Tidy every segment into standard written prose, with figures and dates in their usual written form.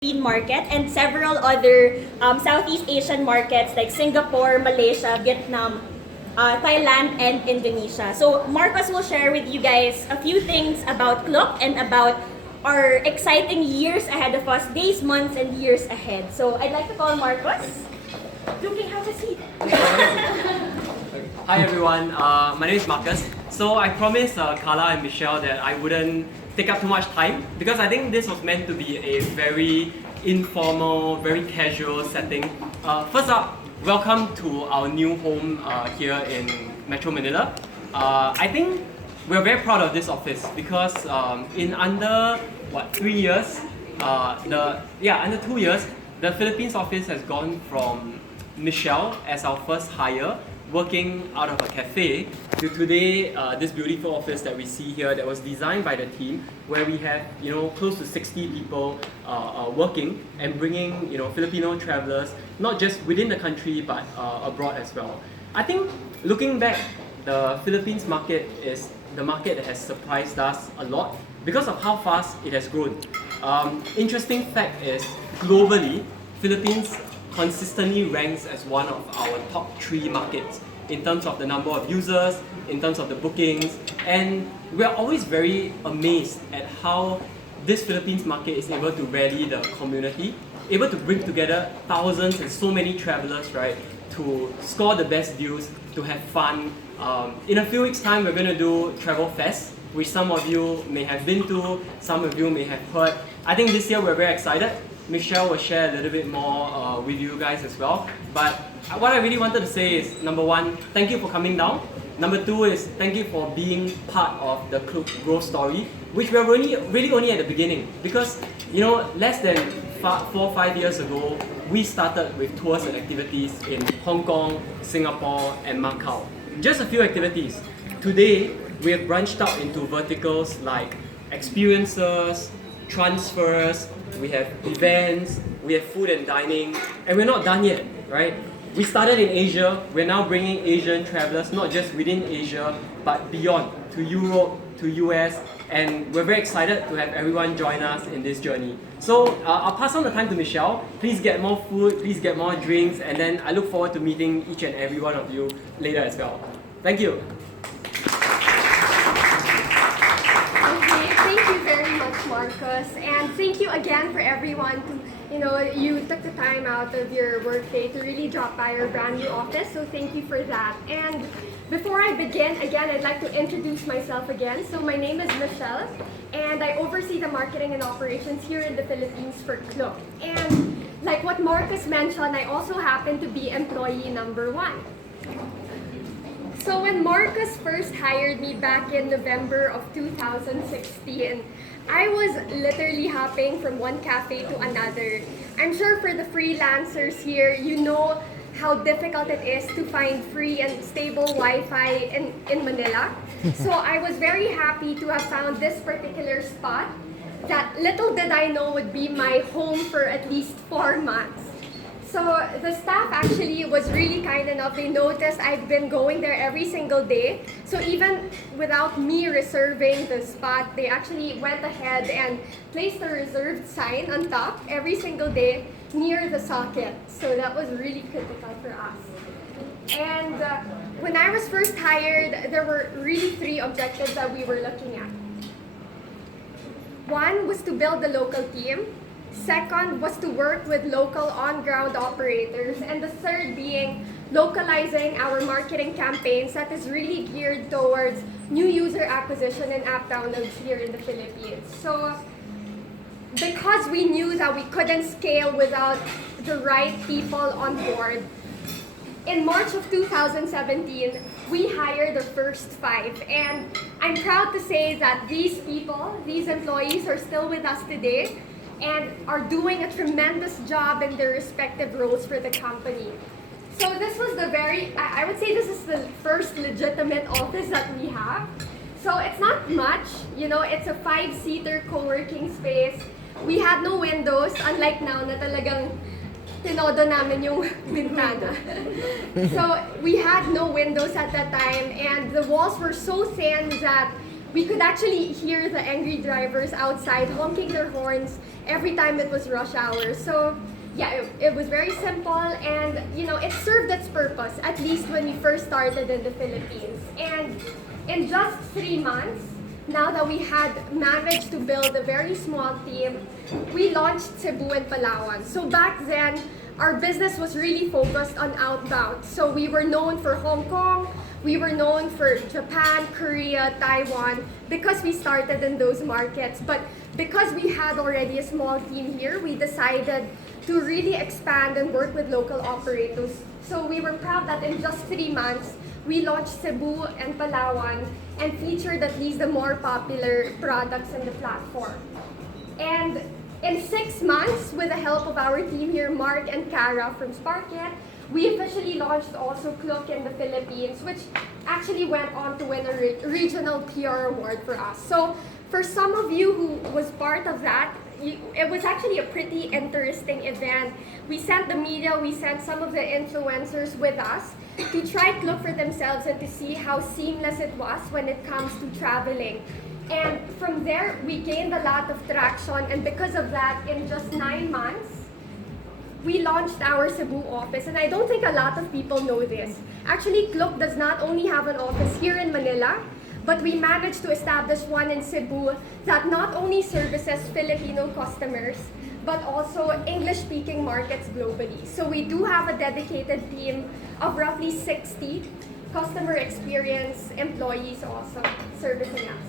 Philippine market and several other Southeast Asian markets like Singapore, Malaysia, Vietnam, Thailand, and Indonesia. So Marcos will share with you guys a few things about Klook and about our exciting years ahead of us, days, months, and years ahead. So I'd like to call Marcos. Looking, have a seat. Hi everyone, my name is Marcus. So I promised Carla and Michelle that I wouldn't take up too much time because I think this was meant to be a very informal, very casual setting. First up, welcome to our new home here in Metro Manila. I think we're very proud of this office because in under 3 years, under 2 years, the Philippines office has gone from Michelle as our first hire, working out of a cafe, to today this beautiful office that we see here that was designed by the team, where we have close to 60 people working and bringing Filipino travelers not just within the country but abroad as well. I think looking back, the Philippines market is the market that has surprised us a lot because of how fast it has grown. Interesting fact is, globally, Philippines consistently ranks as one of our top 3 markets in terms of the number of users, in terms of the bookings, and we're always very amazed at how this Philippines market is able to rally the community, able to bring together thousands and so many travelers, right, to score the best deals, to have fun. In a few weeks' time, we're going to do Travel Fest, which some of you may have been to, some of you may have heard. I think this year we're very excited. Michelle will share a little bit more with you guys as well. But what I really wanted to say is, number one, thank you for coming down. Number two is, thank you for being part of the Klook growth story, which we're really only at the beginning. Because, less than 4 or 5 years ago, we started with tours and activities in Hong Kong, Singapore, and Macau. Just a few activities. Today, we have branched out into verticals like experiences, transfers, we have events, we have food and dining, and we're not done yet, right? We started in Asia, we're now bringing Asian travelers, not just within Asia, but beyond, to Europe, to US, and we're very excited to have everyone join us in this journey. So I'll pass on the time to Michelle. Please get more food, please get more drinks, and then I look forward to meeting each and every one of you later as well. Thank you. Thank you very much, Marcus, and thank you again for everyone to, you took the time out of your workday to really drop by our brand new office, so thank you for that. And before I begin, again, I'd like to introduce myself again. So my name is Michelle, and I oversee the marketing and operations here in the Philippines for Klook. And like what Marcus mentioned, I also happen to be employee number 1. So when Marcus first hired me back in November of 2016, I was literally hopping from one cafe to another. I'm sure for the freelancers here, you know how difficult it is to find free and stable Wi-Fi in Manila. So I was very happy to have found this particular spot that little did I know would be my home for at least 4 months. So the staff actually was really kind enough. They noticed I've been going there every single day. So even without me reserving the spot, they actually went ahead and placed a reserved sign on top every single day near the socket. So that was really critical for us. And when I was first hired, there were really 3 objectives that we were looking at. One was to build the local team. Second was to work with local on-ground operators, and the third being localizing our marketing campaigns that is really geared towards new user acquisition and app downloads here in the Philippines. So because we knew that we couldn't scale without the right people on board, in March of 2017, we hired the first 5, and I'm proud to say that these people, these employees, are still with us today and are doing a tremendous job in their respective roles for the company. So this was I would say this is the first legitimate office that we have. So it's not much, it's a 5-seater co-working space. We had no windows, unlike now na talagang tinodo namin yung bintana. So we had no windows at that time, and the walls were so thin that we could actually hear the angry drivers outside honking their horns every time it was rush hour. So yeah, it was very simple, and it served its purpose, at least when we first started in the Philippines. And in just 3 months, now that we had managed to build a very small team, we launched Cebu and Palawan. So back then, our business was really focused on outbound. So we were known for Hong Kong, we were known for Japan, Korea, Taiwan, because we started in those markets. But because we had already a small team here, we decided to really expand and work with local operators. So we were proud that in just 3 months, we launched Cebu and Palawan and featured at least the more popular products in the platform. And in 6 months, with the help of our team here, Mark and Cara from Sparket, we officially launched also Klook in the Philippines, which actually went on to win a regional PR award for us. So for some of you who was part of that, it was actually a pretty interesting event. We sent the media, we sent some of the influencers with us to try Klook for themselves and to see how seamless it was when it comes to traveling. And from there, we gained a lot of traction, and because of that, in just 9 months, we launched our Cebu office. And I don't think a lot of people know this. Actually, Klook does not only have an office here in Manila, but we managed to establish one in Cebu that not only services Filipino customers, but also English-speaking markets globally. So we do have a dedicated team of roughly 60 customer experience employees also servicing us.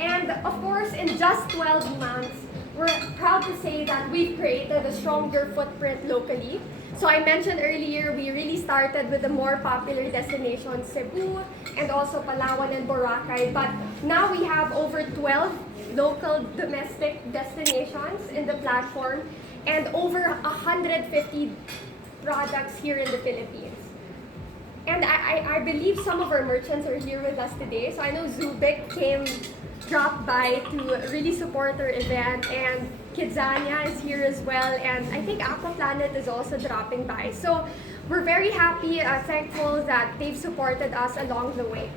And of course, in just 12 months, we're proud to say that we've created a stronger footprint locally. So I mentioned earlier, we really started with the more popular destinations, Cebu, and also Palawan and Boracay. But now we have over 12 local domestic destinations in the platform and over 150 products here in the Philippines. And I believe some of our merchants are here with us today. So I know Zubik dropped by to really support our event, and Kidzania is here as well, and I think Aqua Planet is also dropping by. So we're very happy, thankful that they've supported us along the way.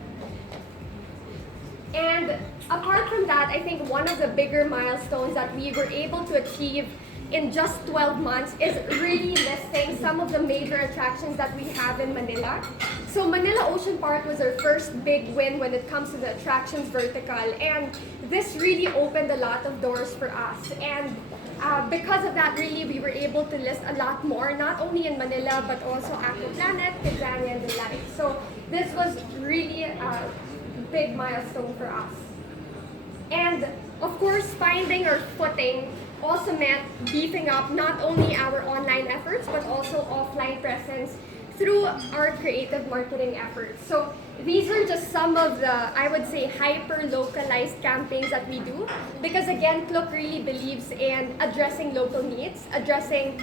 And apart from that, I think one of the bigger milestones that we were able to achieve in just 12 months is really listing some of the major attractions that we have in Manila. So Manila Ocean Park was our first big win when it comes to the attractions vertical, and this really opened a lot of doors for us. And because of that, really, we were able to list a lot more, not only in Manila, but also Aqua Planet, Kidzania, and the like. So this was really a big milestone for us. And of course, finding our footing also meant beefing up not only our online efforts, but also offline presence through our creative marketing efforts. So these are just some of the, I would say, hyper-localized campaigns that we do. Because again, Klook really believes in addressing local needs, addressing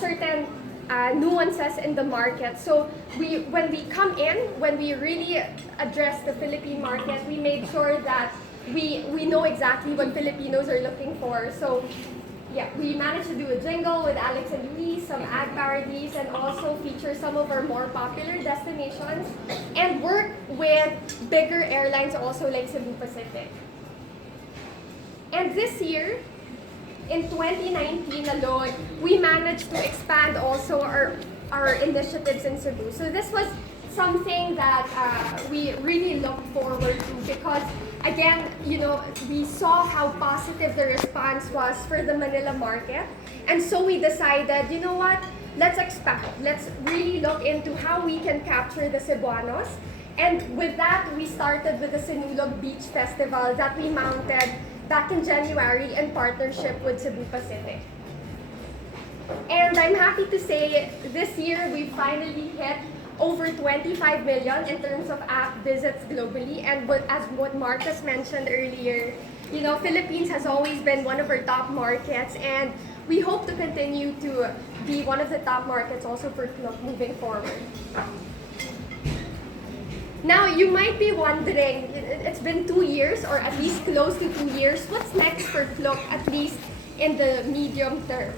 certain nuances in the market. So when we come in, when we really address the Philippine market, we made sure that we know exactly what Filipinos are looking for. So yeah, we managed to do a jingle with Alex and Luis, some ad parodies, and also feature some of our more popular destinations, and work with bigger airlines also like Cebu Pacific. And this year, in 2019 alone, we managed to expand also our initiatives in Cebu. So this was something that we really looked forward to, because again, we saw how positive the response was for the Manila market. And so we decided, you know what, let's expand. Let's really look into how we can capture the Cebuanos. And with that, we started with the Sinulog Beach Festival that we mounted back in January in partnership with Cebu Pacific. And I'm happy to say this year we finally hit over 25 million in terms of app visits globally. And as what Marcus mentioned earlier, Philippines has always been one of our top markets, and we hope to continue to be one of the top markets also for Klook moving forward. Now, you might be wondering, it's been 2 years, or at least close to 2 years, what's next for Klook, at least in the medium term?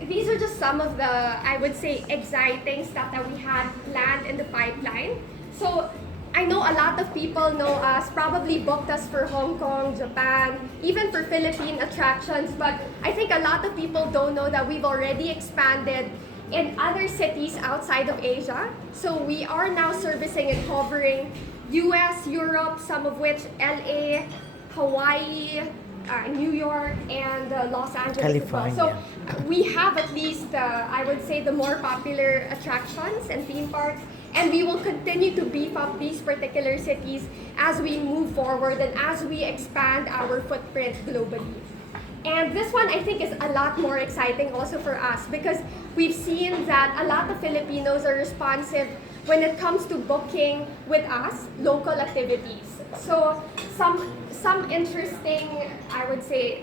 These are just some of the, I would say, exciting stuff that we had planned in the pipeline. So I know a lot of people know us, probably booked us for Hong Kong, Japan, even for Philippine attractions, but I think a lot of people don't know that we've already expanded in other cities outside of Asia. So we are now servicing and covering US, Europe, some of which LA, Hawaii, New York, and Los Angeles as well. So we have at least, I would say, the more popular attractions and theme parks, and we will continue to beef up these particular cities as we move forward and as we expand our footprint globally. And this one I think is a lot more exciting also for us because we've seen that a lot of Filipinos are responsive when it comes to booking with us local activities. So some interesting, I would say,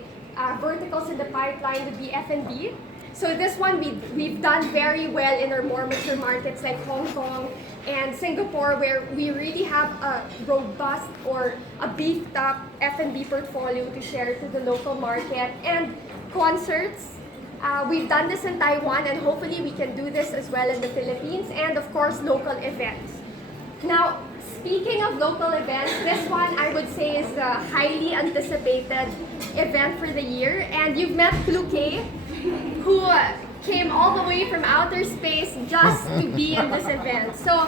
verticals in the pipeline would be F&B. So this one we've done very well in our more mature markets like Hong Kong and Singapore, where we really have a robust or a beefed up F&B portfolio to share to the local market. And concerts, we've done this in Taiwan, and hopefully we can do this as well in the Philippines, and of course local events. Now, speaking of local events, this one I would say is the highly anticipated event for the year, and you've met Klook, who came all the way from outer space just to be in this event. So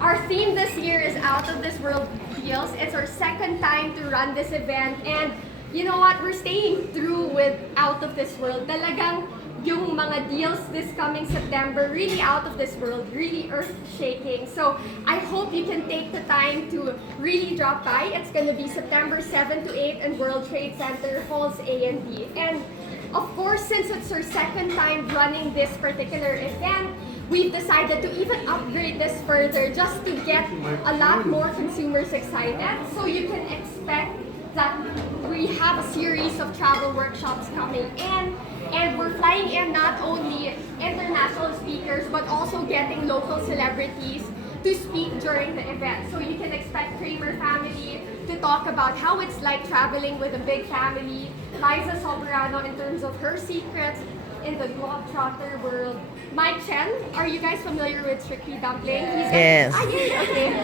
our theme this year is Out of This World Deals. It's our second time to run this event, and you know what? We're staying through with Out of This World. Talagang yung mga deals this coming September, really out of this world, really earth-shaking. So I hope you can take the time to really drop by. It's gonna be September 7 to 8 in World Trade Center, Halls A and B. And of course, since it's our second time running this particular event, we've decided to even upgrade this further just to get a lot more consumers excited. So you can expect that we have a series of travel workshops coming in, and we're flying in not only international speakers but also getting local celebrities to speak during the event. So you can expect Kramer family to talk about how it's like traveling with a big family, Liza Soberano in terms of her secrets in the Globetrotter world. Mike Chen, are you guys familiar with Strictly Dumpling? Yes. Okay.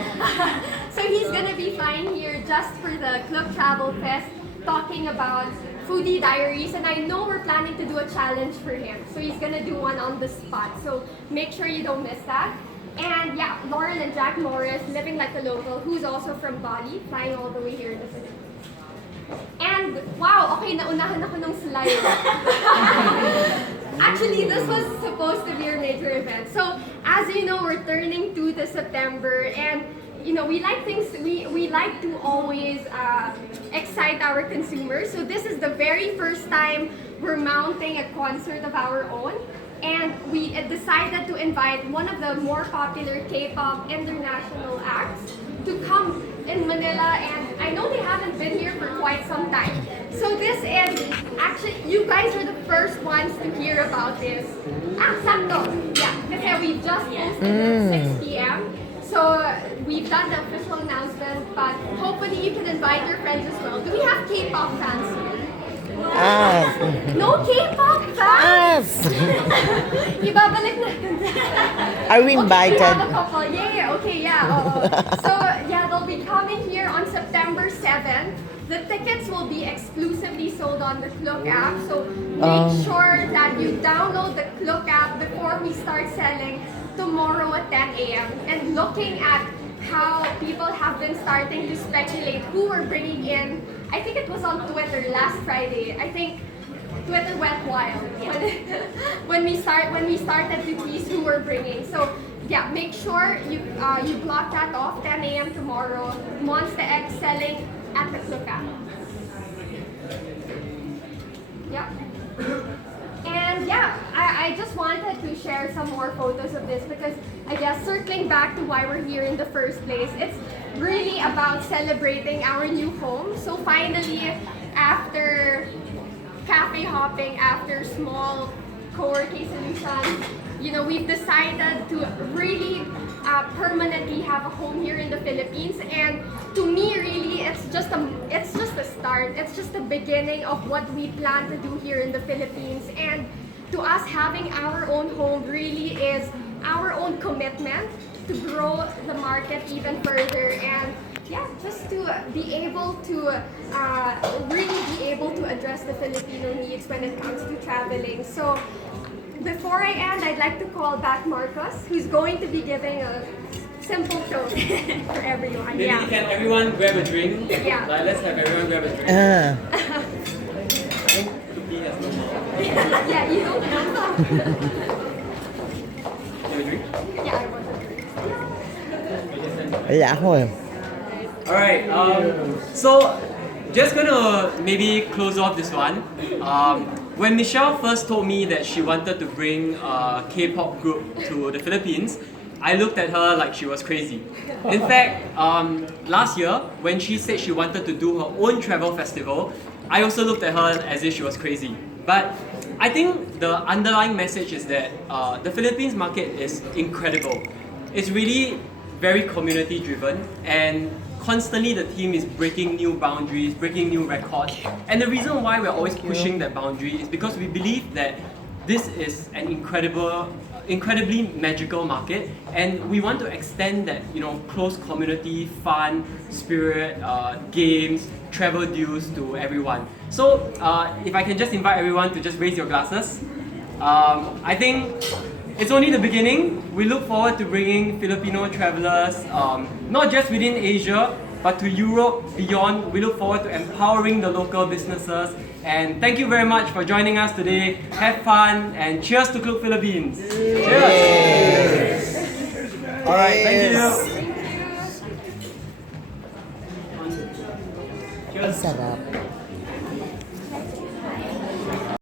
So he's gonna be flying here just for the Klook Travel Fest, talking about foodie diaries, and I know we're planning to do a challenge for him. So he's gonna do one on the spot. So make sure you don't miss that. And yeah, Lauren and Jack Morris, living like a local, who's also from Bali, flying all the way here in the city. And wow, okay, naunahan ako ng slide. Actually, this was supposed to be our major event. So as you know, we're turning 2 this September, and you know, we like things, we like to always excite our consumers. So this is the very first time we're mounting a concert of our own. And we decided to invite one of the more popular K-pop international acts to come in Manila, and I know they haven't been here for quite some time. So this is, actually, you guys are the first ones to hear about this. Sakto! Yeah, kasi we've just posted at 6 p.m. So we've done the official announcement, but hopefully you can invite your friends as well. Do we have K-pop fans here? No K-pop fans? Ibabalik natin. Are we invited? Okay, we have a couple. Yeah, okay, yeah. So, yeah, they'll be coming here on September 7th. The tickets will be exclusively sold on the Klook app. So, make sure that you download the Klook app before we start selling tomorrow at 10 a.m. And looking at how people have been starting to speculate who we're bringing in. I think it was on Twitter last Friday. I think Twitter went wild when we started to tease who we're bringing. So yeah, make sure you block that off. 10 a.m. tomorrow. Monster X selling at the Klook app. Yeah. And yeah, I just wanted to share some more photos of this because I guess circling back to why we're here in the first place, it's really about celebrating our new home. So finally, after cafe hopping, after small co-working solutions, you know, we've decided to really permanently have a home here in the Philippines. And to me, really, it's just a start. It's just the beginning of what we plan to do here in the Philippines. And to us, having our own home really is our own commitment to grow the market even further, and yeah, just to be able to really be able to address the Filipino needs when it comes to traveling. So before I end, I'd like to call back Marcos, who's going to be giving a simple toast for everyone. Maybe Yeah. can everyone grab a drink? Yeah. Like, let's have everyone grab a drink. Ah. I think he has no more. Yeah, you don't know. Have a drink? Yeah, I want to drink. Wala ako eh. Alright, so just gonna maybe close off this one. When Michelle first told me that she wanted to bring a K-pop group to the Philippines, I looked at her like she was crazy. In fact, last year when she said she wanted to do her own travel festival, I also looked at her as if she was crazy. But I think the underlying message is that the Philippines market is incredible. It's really very community driven, and constantly the team is breaking new boundaries, breaking new records. And the reason why we're always pushing that boundary is because we believe that this is an incredibly magical market, and we want to extend that, close community, fun, spirit, games, travel deals to everyone. So if I can just invite everyone to just raise your glasses. I think it's only the beginning. We look forward to bringing Filipino travelers, not just within Asia, but to Europe, beyond. We look forward to empowering the local businesses. And thank you very much for joining us today. Have fun and cheers to Klook Philippines. Cheers! Alright, thank you. Ang sarap.